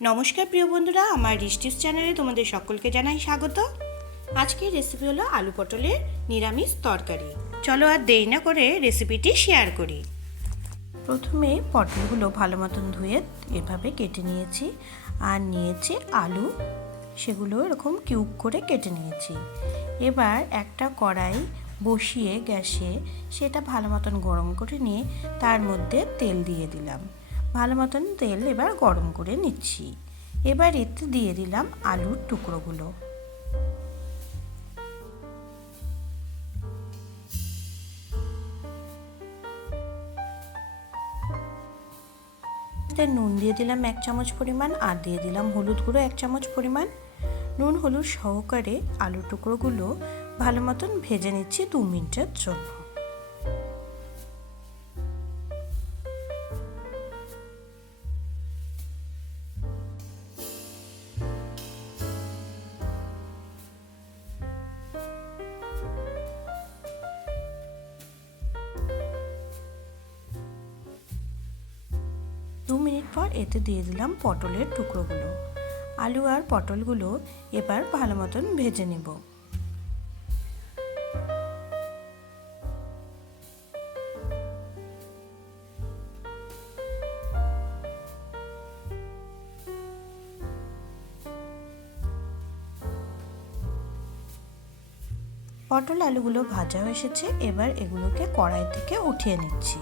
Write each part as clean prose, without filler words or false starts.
নমস্কার প্রিয় বন্ধুরা, আমার রিচটিপস চ্যানেলে তোমাদের সকলকে জানাই স্বাগত। আজকের রেসিপি হলো আলু পটলের নিরামিষ তরকারি। চলো আর দেরি না করে রেসিপিটি শেয়ার করি। প্রথমে পটলগুলো ভালো মতন ধুয়ে এভাবে কেটে নিয়েছি, আর নিয়েছি আলু, সেগুলো এরকম কিউব করে কেটে নিয়েছি। এবার একটা কড়াই বসিয়ে গ্যাসে সেটা ভালো মতন গরম করে নিয়ে তার মধ্যে তেল দিয়ে দিলাম। ভালো মতন তেল এবার গরম করে নিচ্ছি। এবার এতে দিয়ে দিলাম আলুর টুকরোগুলো। নুন দিয়ে দিলাম 1 চামচ পরিমাণ, আর দিয়ে দিলাম হলুদ গুঁড়ো 1 চামচ পরিমাণ। নুন হলুদ সহকারে আলুর টুকরোগুলো ভালো মতন ভেজে নিচ্ছি 2 মিনিটের জন্য। দু মিনিট পর এতে দিয়ে দিলাম পটলের টুকরোগুলো। আলু আর পটলগুলো এবার ভালো মতন ভেজে নেব। পটল আলুগুলো ভাজা হয়ে এসেছে, এবার এগুলোকে কড়াই থেকে উঠিয়ে নিচ্ছি।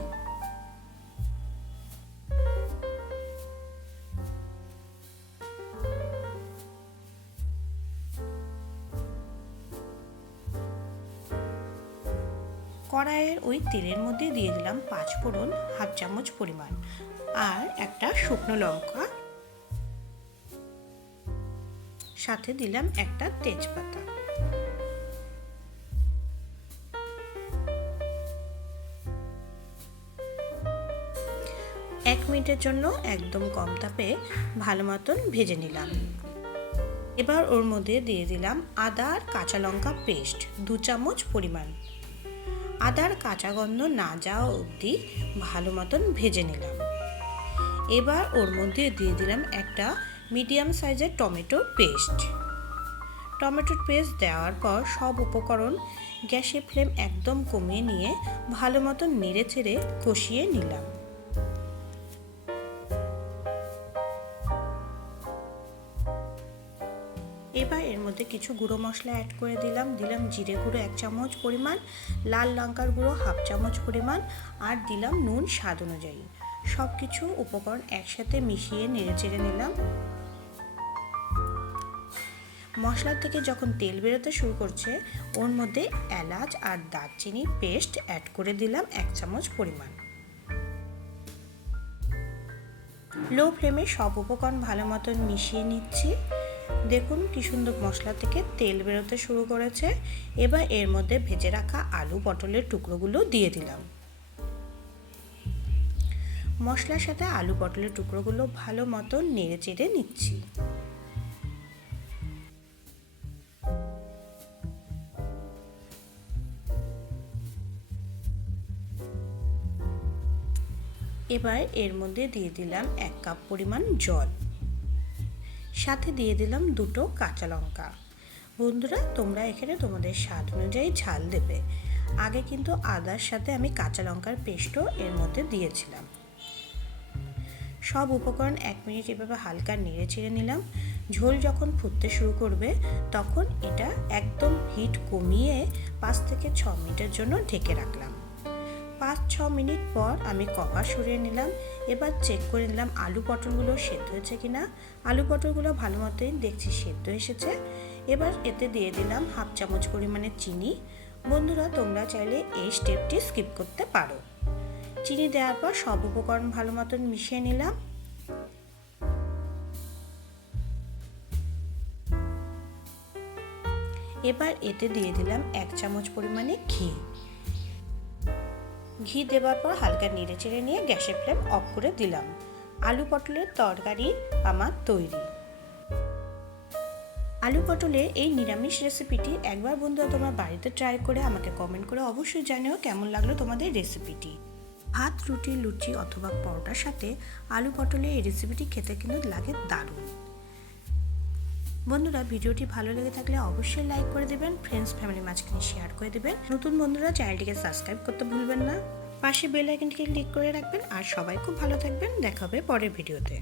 কড়াইয়ের ওই তেলের মধ্যে দিয়ে দিলাম 5 ফোড়ন 1/2 চামচ পরিমাণ, আর একটা শুকনো লঙ্কা, সাথে দিলাম একটা তেজপাতা। এক মিনিটের জন্য একদম কম তাপে ভালো মতন ভেজে নিলাম। এবার ওর মধ্যে দিয়ে দিলাম আদা আর কাঁচা লঙ্কা পেস্ট 2 চামচ পরিমাণ। আদার কাঁচা গন্ধ না যাওয়া অবধি ভালো মতন ভেজে নিলাম। এবার ওর মধ্যে দিয়ে দিলাম একটা মিডিয়াম সাইজের টমেটোর পেস্ট। টমেটোর পেস্ট দেওয়ার পর সব উপকরণ গ্যাসের ফ্লেম একদম কমিয়ে নিয়ে ভালো মতন নেড়ে চেড়ে কষিয়ে নিলাম। এবার এর মধ্যে কিছু গুঁড়ো মশলা অ্যাড করে দিলাম জিরে গুঁড়ো 1 চামচ পরিমাণ, লাল লঙ্কার গুঁড়ো 1/2 চামচ পরিমাণ, আর দিলাম নুন স্বাদ অনুযায়ী। সব কিছু উপকরণ একসাথে মিশিয়ে নেড়ে চেড়ে নিলাম। মশলা থেকে যখন তেল বেরোতে শুরু করছে, ওর মধ্যে এলাচ আর দারচিনি পেস্ট অ্যাড করে দিলাম 1 চামচ পরিমাণ। লো ফ্লেমে সব উপকরণ ভালো মতন মিশিয়ে নিচ্ছি। দেখুন কি সুন্দর মশলা থেকে তেল বেরোতে শুরু করেছে। এবার এর মধ্যে ভেজে রাখা আলু পটলের টুকরোগুলো দিয়ে দিলাম। মশলার সাথে আলু পটলের টুকরোগুলো ভালো মতন নেড়ে চেড়ে নিচ্ছি। এবার এর মধ্যে দিয়ে দিলাম 1 কাপ পরিমাণ জল, সাথে দিয়ে দিলাম 2টো কাঁচা লঙ্কা। বন্ধুরা, তোমরা এখানে তোমাদের স্বাদ অনুযায়ী ঝাল দেবে। আগে কিন্তু আদার সাথে আমি কাঁচা লঙ্কার পেস্টও এর মধ্যে দিয়েছিলাম। সব উপকরণ 1 মিনিট এভাবে হালকা নেড়ে চেড়ে নিলাম। ঝোল যখন ফুটতে শুরু করবে তখন এটা একদম হিট কমিয়ে 5 থেকে 6 মিনিটের জন্য ঢেকে রাখলাম। 5-6 মিনিট পর আমি কভার সরিয়ে নিলাম। এবার চেক করে নিলাম আলু পটলগুলো সেদ্ধ হয়েছে কিনা। আলু পটলগুলো ভালো মতোই দেখছি সেদ্ধ এসেছে। এবার এতে দিয়ে দিলাম 1/2 চামচ পরিমাণে চিনি। বন্ধুরা, তোমরা চাইলে এই স্টেপটি স্কিপ করতে পারো। চিনি দেওয়ার পর সব উপকরণ ভালো মতন মিশিয়ে নিলাম। এবার এতে দিয়ে দিলাম 1 চামচ পরিমাণে ঘি। ঘি দেওয়ার পর হালকা নেড়ে চেড়ে নিয়ে গ্যাসের ফ্লেম অফ করে দিলাম। আলু পটলের তরকারি আমার তৈরি। আলু পটলের এই নিরামিষ রেসিপিটি একবার বন্ধুরা তোমরা বাড়িতে ট্রাই করে আমাকে কমেন্ট করে অবশ্যই জানিও কেমন লাগলো তোমাদের রেসিপিটি। ভাত, রুটি, লুচি অথবা পরোটার সাথে আলু পটলের এই রেসিপিটি খেতে কিন্তু লাগে দারুণ। বন্ধুরা, ভিডিওটি ভালো লেগে থাকলে অবশ্যই লাইক করে দেবেন, ফ্রেন্ডস ফ্যামিলির মাঝখানে শেয়ার করে দেবেন। নতুন বন্ধুরা চ্যানেলটিকে সাবস্ক্রাইব করতে ভুলবেন না, পাশে বেল আইকনটিকে ক্লিক করে রাখবেন। আর সবাই খুব ভালো থাকবেন, দেখা হবে পরের ভিডিওতে।